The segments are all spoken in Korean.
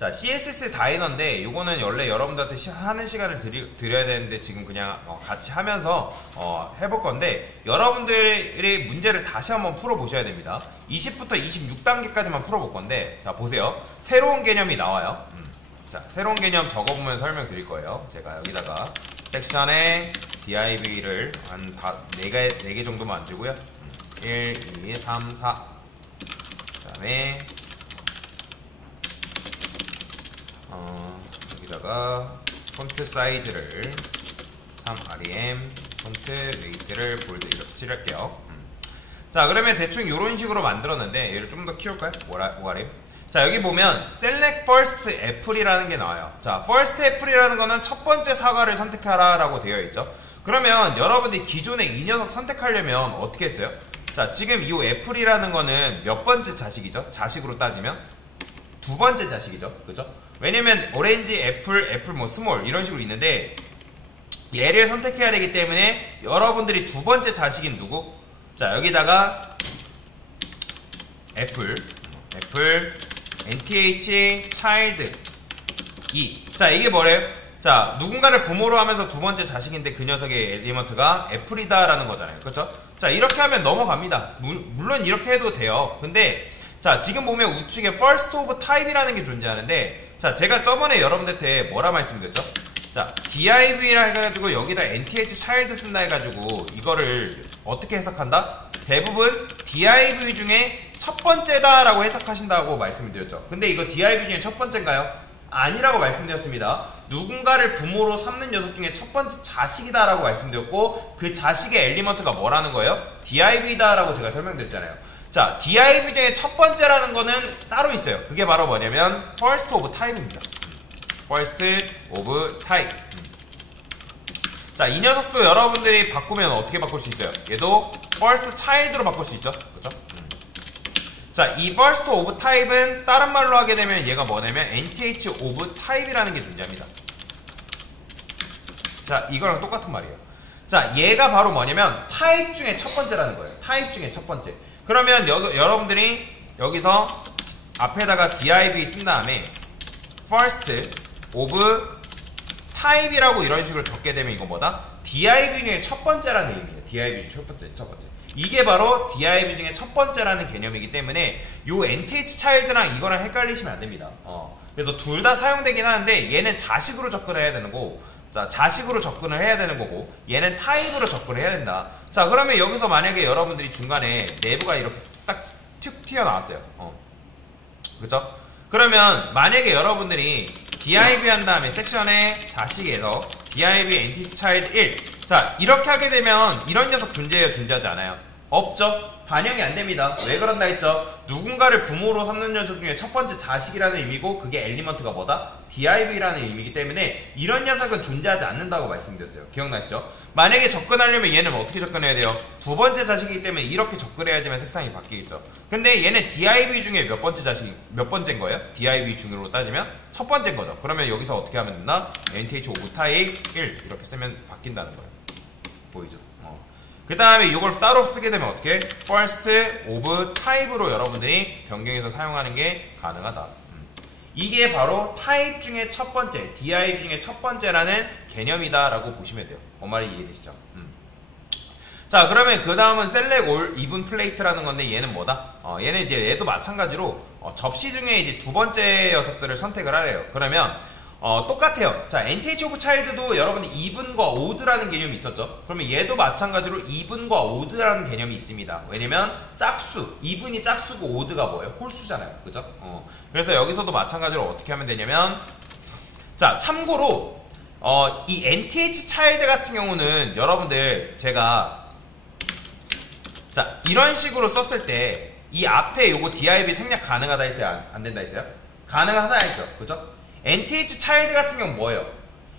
자, CSS 다이너인데 요거는 원래 여러분들한테 하는 시간을 드려야 되는데 지금 그냥 같이 하면서 해볼 건데, 여러분들의 문제를 다시 한번 풀어보셔야 됩니다. 20부터 26단계까지만 풀어볼 건데, 자 보세요. 새로운 개념이 나와요. 자, 새로운 개념 적어보면 설명드릴 거예요. 제가 여기다가 섹션에 div를 한 4개 정도 만들고요. 1, 2, 3, 4. 그 다음에 여기다가 폰트 사이즈를 3rem, 폰트 웨이트를 볼드 이렇게 칠할게요. 자, 그러면 대충 이런 식으로 만들었는데 얘를 좀 더 키울까요? ORM. 자, 여기 보면 select first apple이라는 게 나와요. 자, first apple이라는 거는 첫 번째 사과를 선택하라 라고 되어 있죠. 그러면 여러분들이 기존에 이 녀석 선택하려면 어떻게 했어요? 자, 지금 이 애플이라는 거는 몇 번째 자식이죠? 자식으로 따지면 두 번째 자식이죠. 그죠? 왜냐면 오렌지, 애플 뭐 스몰 이런 식으로 있는데, 얘를 선택해야 되기 때문에 여러분들이 두 번째 자식인 누구? 자, 여기다가 애플 nth child 2. 자, 이게 뭐래요? 자, 누군가를 부모로 하면서 두 번째 자식인데 그 녀석의 엘리먼트가 애플이다 라는 거잖아요. 그렇죠? 자, 이렇게 하면 넘어갑니다. 물론 이렇게 해도 돼요. 근데 자, 지금 보면 우측에 first of type이라는 게 존재하는데, 자, 제가 저번에 여러분들한테 뭐라 말씀드렸죠? 자, div라 해가지고 여기다 nth child 쓴다 해가지고 이거를 어떻게 해석한다? 대부분 div 중에 첫 번째다 라고 해석하신다고 말씀을 드렸죠. 근데 이거 div 중에 첫 번째인가요? 아니라고 말씀드렸습니다. 누군가를 부모로 삼는 녀석 중에 첫 번째 자식이다 라고 말씀드렸고, 그 자식의 엘리먼트가 뭐라는 거예요? div다 라고 제가 설명드렸잖아요. 자, div 중에 첫 번째라는 거는 따로 있어요. 그게 바로 뭐냐면 first of type입니다. first of type. 자, 이 녀석도 여러분들이 바꾸면 어떻게 바꿀 수 있어요? 얘도 first child로 바꿀 수 있죠. 그렇죠? 자, 이 first of type은 다른 말로 하게 되면 얘가 뭐냐면 nth of type이라는 게 존재합니다. 자, 이거랑 똑같은 말이에요. 자, 얘가 바로 뭐냐면 타입 중에 첫 번째라는 거예요. 타입 중에 첫 번째. 그러면 여러분들이 여기서 앞에다가 div 쓴 다음에 first of type이라고 이런 식으로 적게 되면 이거 뭐다? div 중에 첫 번째라는 의미예요. div 중에 첫 번째. 이게 바로 div 중에 첫 번째라는 개념이기 때문에 요 nth child랑 이거랑 헷갈리시면 안 됩니다. 그래서 둘 다 사용되긴 하는데 얘는 자식으로 접근해야 되는 거고, 자, 자식으로 접근을 해야 되는 거고, 얘는 타입으로 접근을 해야 된다. 자, 그러면 여기서 만약에 여러분들이 중간에 내부가 이렇게 딱 툭 튀어나왔어요. 그죠? 그러면 만약에 여러분들이 div 한 다음에 섹션의 자식에서 div entity child 1. 자, 이렇게 하게 되면 이런 녀석 존재해요? 존재하지 않아요? 없죠? 반영이 안 됩니다. 왜 그런다 했죠? 누군가를 부모로 삼는 녀석 중에 첫 번째 자식이라는 의미고, 그게 엘리먼트가 뭐다? div라는 의미이기 때문에 이런 녀석은 존재하지 않는다고 말씀드렸어요. 기억나시죠? 만약에 접근하려면 얘는 어떻게 접근해야 돼요? 두 번째 자식이기 때문에 이렇게 접근해야지만 색상이 바뀌겠죠. 근데 얘는 div 중에 몇 번째인 거예요? div 중으로 따지면 첫 번째인 거죠. 그러면 여기서 어떻게 하면 된다? nth of type 1 이렇게 쓰면 바뀐다는 거예요. 보이죠? 그 다음에 이걸 따로 쓰게 되면 어떻게? first of type으로 여러분들이 변경해서 사용하는 게 가능하다. 이게 바로 타입 중에 첫 번째, div 중에 첫 번째라는 개념이다 라고 보시면 돼요. 뭔 말이 이해되시죠? 자, 그러면 그 다음은 select all even plate라는 건데, 얘는 뭐다? 얘는 이제 얘도 마찬가지로 접시 중에 이제 두 번째 녀석들을 선택을 하래요. 그러면 똑같아요. 자, nth of child도 여러분이 even과 odd라는 개념이 있었죠. 그러면 얘도 마찬가지로 even과 odd라는 개념이 있습니다. 왜냐면 짝수, even이 짝수고 odd가 뭐예요? 홀수잖아요. 그죠? 그래서 여기서도 마찬가지로 어떻게 하면 되냐면, 자, 참고로 이 nth child 같은 경우는 여러분들 제가 자, 이런 식으로 썼을 때 이 앞에 요거 div 생략 가능하다 했어요? 안 된다 했어요? 가능하다 했죠. 그죠? nth child 같은 경우는 뭐예요?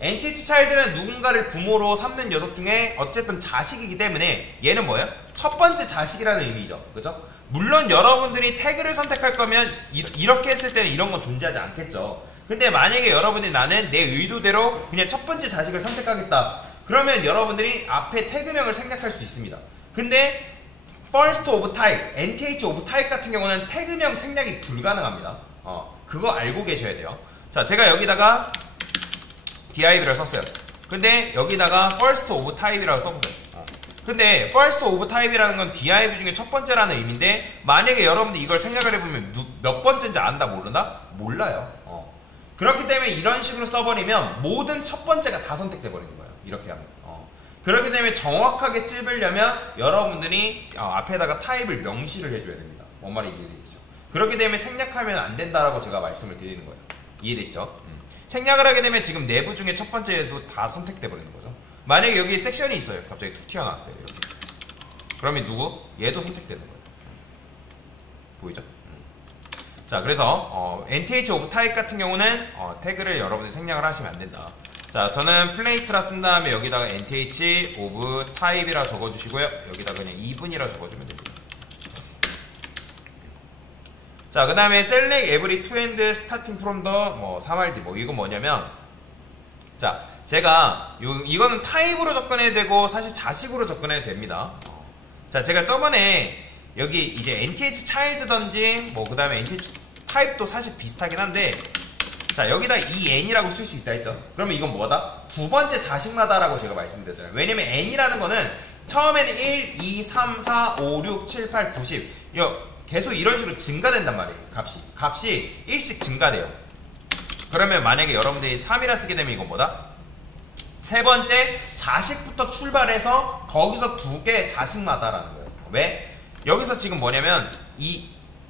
nth child는 누군가를 부모로 삼는 녀석 중에 어쨌든 자식이기 때문에 얘는 뭐예요? 첫 번째 자식이라는 의미죠. 그죠? 물론 여러분들이 태그를 선택할 거면 이렇게 했을 때는 이런 건 존재하지 않겠죠. 근데 만약에 여러분이 나는 내 의도대로 그냥 첫 번째 자식을 선택하겠다. 그러면 여러분들이 앞에 태그명을 생략할 수 있습니다. 근데 first of type, nth of type 같은 경우는 태그명 생략이 불가능합니다. 그거 알고 계셔야 돼요. 자, 제가 여기다가 div를 썼어요. 근데 여기다가 first of type이라고 써보세요. 근데 first of type이라는 건 div 중에 첫 번째라는 의미인데, 만약에 여러분들 이걸 생각을 해보면 몇 번째인지 안다 모르나? 몰라요. 그렇기 때문에 이런 식으로 써버리면 모든 첫 번째가 다 선택돼 버리는 거예요. 이렇게 하면. 그렇기 때문에 정확하게 찝으려면 여러분들이 앞에다가 타입을 명시를 해줘야 됩니다. 뭔 말인지 이해되시죠? 그렇기 때문에 생략하면 안 된다라고 제가 말씀을 드리는 거예요. 이해되시죠? 생략을 하게 되면 지금 내부 중에 첫 번째도 다 선택돼 버리는 거죠. 만약에 여기 섹션이 있어요. 갑자기 툭 튀어나왔어요. 이렇게. 그러면 누구? 얘도 선택되는 거예요. 보이죠? 자, 그래서 NTH of type 같은 경우는 태그를 여러분들이 생략을 하시면 안 된다. 자, 저는 플레이트라 쓴 다음에 여기다가 NTH of type이라 적어주시고요. 여기다 그냥 2분이라 적어주면 됩니다. 자, 그 다음에 select every to end starting from the 3RD 이건 뭐냐면, 자, 제가 이거는 타입으로 접근해도 되고 사실 자식으로 접근해도 됩니다. 자, 제가 저번에 여기 이제 NTH child든지 그 다음에 NTH 타입도 사실 비슷하긴 한데, 자, 여기다 n이라고 쓸 수 있다 했죠. 그러면 이건 뭐다? 두 번째 자식마다라고 제가 말씀드렸잖아요. 왜냐면 n이라는 거는 처음에는 1, 2, 3, 4, 5, 6, 7, 8, 9, 10 계속 이런 식으로 증가된단 말이에요. 값이 1씩 증가돼요. 그러면 만약에 여러분들이 3이라 쓰게 되면 이건 뭐다? 세 번째 자식부터 출발해서 거기서 두 개 자식마다라는 거예요. 왜? 여기서 지금 뭐냐면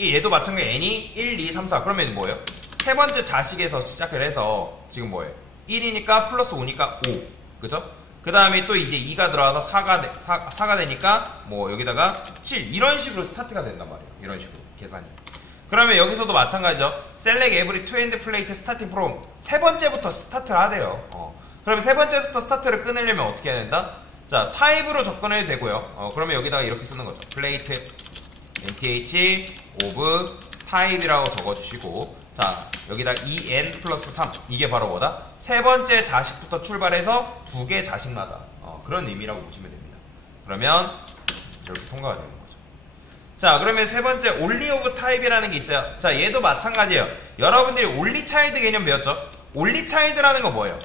얘도 마찬가지로 n이 1, 2, 3, 4 그러면 뭐예요? 세 번째 자식에서 시작을 해서 지금 뭐예요? 1이니까 플러스 5니까 5 그죠? 그 다음에 또 이제 2가 들어와서 4가 되니까 여기다가 7 이런 식으로 스타트가 된단 말이에요. 이런 식으로 계산이. 그러면 여기서도 마찬가지죠. select every to end plate starting from 세 번째부터 스타트를 하대요. 그러면 세 번째부터 스타트를 끊으려면 어떻게 해야 된다? 자, 타입으로 접근해도 되고요. 그러면 여기다가 이렇게 쓰는 거죠. plate nth of type이라고 적어주시고, 자, 여기다 2n 플러스 3 이게 바로 뭐다? 세 번째 자식부터 출발해서 두 개 자식마다 그런 의미라고 보시면 됩니다. 그러면 이렇게 통과가 되는 거죠. 자, 그러면 세 번째 only of type이라는 게 있어요. 자, 얘도 마찬가지예요. 여러분들이 only child 개념 배웠죠? only child라는 건 뭐예요?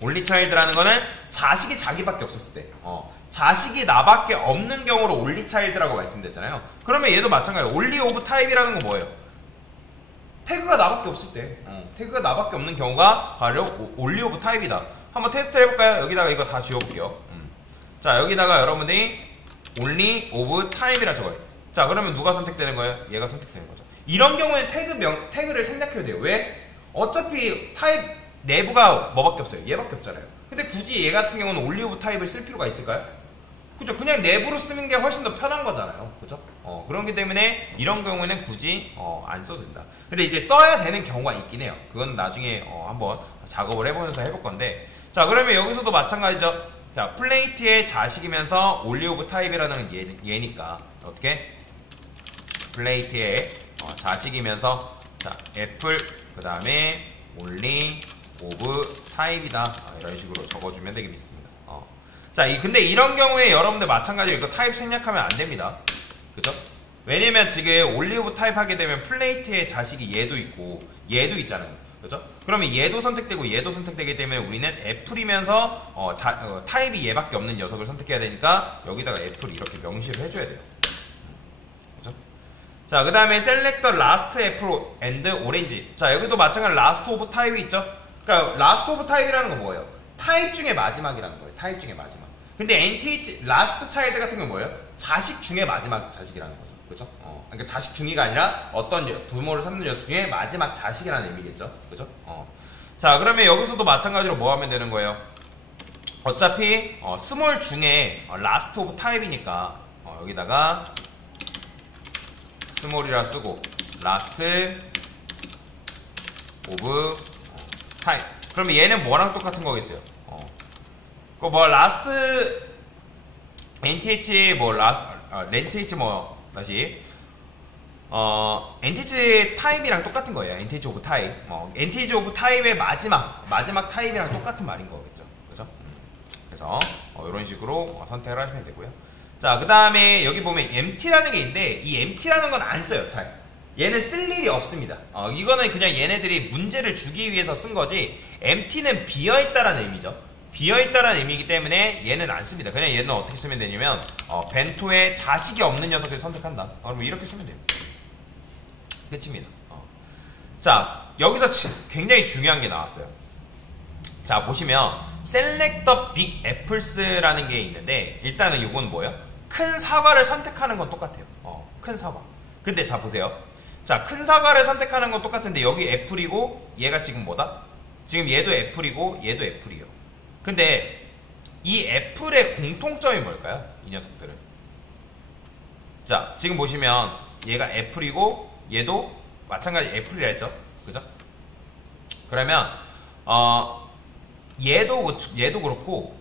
only child라는 거는 자식이 자기밖에 없었을 때 자식이 나밖에 없는 경우로 only child라고 말씀드렸잖아요. 그러면 얘도 마찬가지예요. only of type이라는 건 뭐예요? 태그가 나밖에 없을 때 태그가 나밖에 없는 경우가 바로 only of type이다. 한번 테스트 해볼까요? 여기다가 이거 다 지워볼게요. 자, 여기다가 여러분들이 only of type이라 적어요. 자, 그러면 누가 선택되는 거예요? 얘가 선택되는 거죠. 이런 경우에 태그를 생략해도 돼요. 왜? 어차피 타입 내부가 뭐밖에 없어요? 얘밖에 없잖아요. 근데 굳이 얘 같은 경우는 only of type을 쓸 필요가 있을까요? 그죠? 그냥 내부로 쓰는 게 훨씬 더 편한 거잖아요. 그죠? 그렇기 때문에 이런 경우에는 굳이 안 써도 된다. 근데 이제 써야 되는 경우가 있긴 해요. 그건 나중에 한번 작업을 해보면서 해볼 건데, 자, 그러면 여기서도 마찬가지죠. 자, 플레이트의 자식이면서 only of type이라는 얘니까 어떻게? 플레이트의 자식이면서 자, 애플 그 다음에 only of type이다. 이런 식으로 적어주면 되겠습니다. 자, 근데 이런 경우에 여러분들 마찬가지로 이거 타입 생략하면 안 됩니다. 그죠? 왜냐면 지금 only of type 하게 되면 플레이트의 자식이 얘도 있고 얘도 있잖아요. 그죠? 그러면 얘도 선택되고 얘도 선택되기 때문에 우리는 애플이면서 타입이 얘밖에 없는 녀석을 선택해야 되니까 여기다가 애플 이렇게 명시를 해줘야 돼요. 그죠? 자, 그 다음에 select the last apple and orange. 자, 여기도 마찬가지로 last of type이 있죠? 그러니까 last of type이라는 건 뭐예요? 타입 중에 마지막이라는 거예요. 타입 중에 마지막. 근데 NTH last child 같은 건 뭐예요? 자식 중에 마지막 자식이라는 거죠. 그죠? 그러니까 자식 중이가 아니라 어떤 부모를 삼는 녀석 중에 마지막 자식이라는 의미겠죠. 그죠? 자, 그러면 여기서도 마찬가지로 뭐 하면 되는 거예요? 어차피 스몰 중에 last of type이니까 여기다가 스몰이라 쓰고 last of type. 그러면 얘는 뭐랑 똑같은 거겠어요? last nth nth 다시 nth 타입이랑 똑같은 거예요. nth of 타입. nth of 타입의 마지막 타입이랑 똑같은 말인 거겠죠. 그죠? 그래서 이런 식으로 선택을 하시면 되고요. 자, 그 다음에 여기 보면 empty라는 게 있는데 이 empty라는 건 안 써요. 잘. 얘는 쓸 일이 없습니다. 이거는 그냥 얘네들이 문제를 주기 위해서 쓴 거지 empty는 비어있다라는 의미죠. 비어있다라는 의미이기 때문에 얘는 안 씁니다. 그냥 얘는 어떻게 쓰면 되냐면 벤토에 자식이 없는 녀석을 선택한다. 그럼 이렇게 쓰면 돼요. 끝입니다. 자, 여기서 굉장히 중요한 게 나왔어요. 자, 보시면 Select the Big Apples라는 게 있는데 일단은 이건 뭐예요? 큰 사과를 선택하는 건 똑같아요. 큰 사과. 근데 자, 보세요. 자, 큰 사과를 선택하는 건 똑같은데 여기 애플이고 얘가 지금 뭐다? 지금 얘도 애플이고 얘도 애플이에요. 근데 이 애플의 공통점이 뭘까요? 이 녀석들은. 자, 지금 보시면 얘가 애플이고 얘도 마찬가지 애플이라 했죠. 그죠? 그러면 얘도 그렇고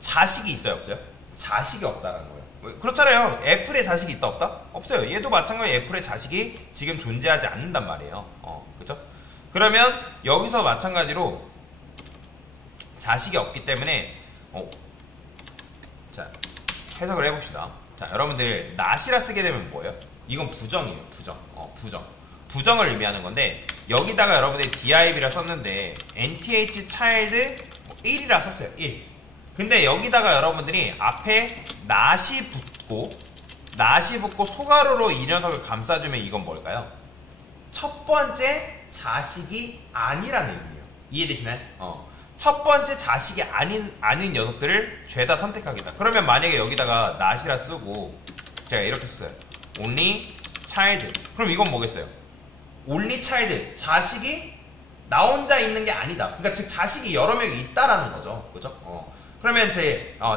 자식이 있어요, 없어요? 자식이 없다라는 거예요. 그렇잖아요. 애플의 자식이 있다 없다? 없어요. 얘도 마찬가지 애플의 자식이 지금 존재하지 않는단 말이에요. 그죠? 그러면 여기서 마찬가지로 자식이 없기 때문에 자, 해석을 해봅시다. 자, 여러분들 not이라 쓰게 되면 뭐예요? 이건 부정이에요. 부정을 의미하는 건데 여기다가 여러분들이 div라 썼는데 nth child 1이라 썼어요. 1. 근데 여기다가 여러분들이 앞에 not이 붙고 소가로로 이 녀석을 감싸주면 이건 뭘까요? 첫 번째 자식이 아니라는 의미예요. 이해되시나요? 첫 번째 자식이 아닌 녀석들을 죄다 선택하겠다. 그러면 만약에 여기다가 not이라 쓰고 제가 이렇게 썼어요. only child. 그럼 이건 뭐겠어요? only child. 자식이 나 혼자 있는 게 아니다. 그러니까 즉 자식이 여러 명이 있다라는 거죠. 그죠? 그러면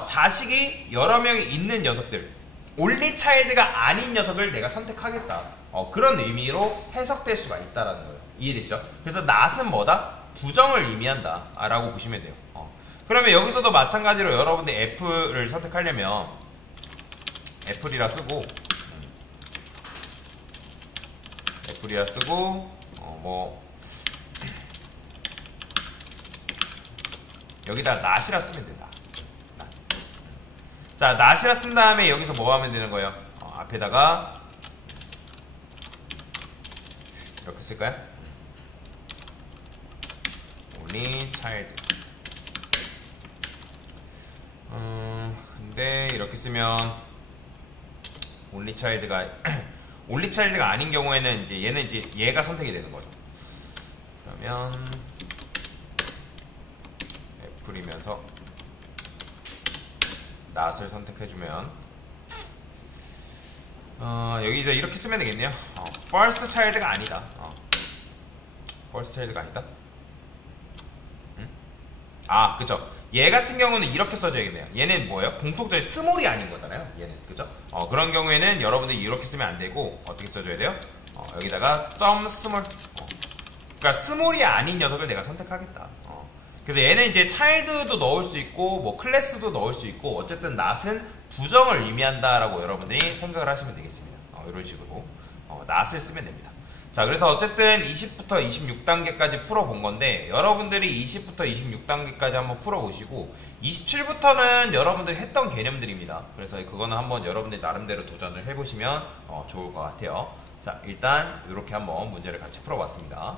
자식이 여러 명이 있는 녀석들, only child가 아닌 녀석을 내가 선택하겠다. 그런 의미로 해석될 수가 있다라는 거예요. 이해되시죠? 그래서 not은 뭐다? 부정을 의미한다 라고 보시면 돼요. 그러면 여기서도 마찬가지로 여러분들 애플을 선택하려면 애플이라 쓰고 여기다 not이라 쓰면 된다. 자, not이라 쓴 다음에 여기서 뭐 하면 되는 거예요? 앞에다가 이렇게 쓸까요? only child. 근데 이렇게 쓰면 only child가 아닌 경우에는 이제 얘는 이제 얘가 선택이 되는 거죠. 그러면 애플이면서 not을 선택해주면 여기 이제 이렇게 쓰면 되겠네요. first child가 아니다. first child가 아니다. 그쵸. 얘 같은 경우는 이렇게 써줘야겠네요. 얘는 뭐예요? 공통적인 스몰이 아닌 거잖아요. 얘는. 그죠? 그런 경우에는 여러분들이 이렇게 쓰면 안 되고, 어떻게 써줘야 돼요? 여기다가 some small. 그러니까 스몰이 아닌 녀석을 내가 선택하겠다. 그래서 얘는 이제 child도 넣을 수 있고, 뭐 클래스도 넣을 수 있고, 어쨌든 not은 부정을 의미한다라고 여러분들이 생각을 하시면 되겠습니다. 이런 식으로. not을 쓰면 됩니다. 자, 그래서 어쨌든 20부터 26단계까지 풀어본 건데 여러분들이 20부터 26단계까지 한번 풀어보시고 27부터는 여러분들이 했던 개념들입니다. 그래서 그거는 한번 여러분들이 나름대로 도전을 해보시면 좋을 것 같아요. 자, 일단 이렇게 한번 문제를 같이 풀어봤습니다.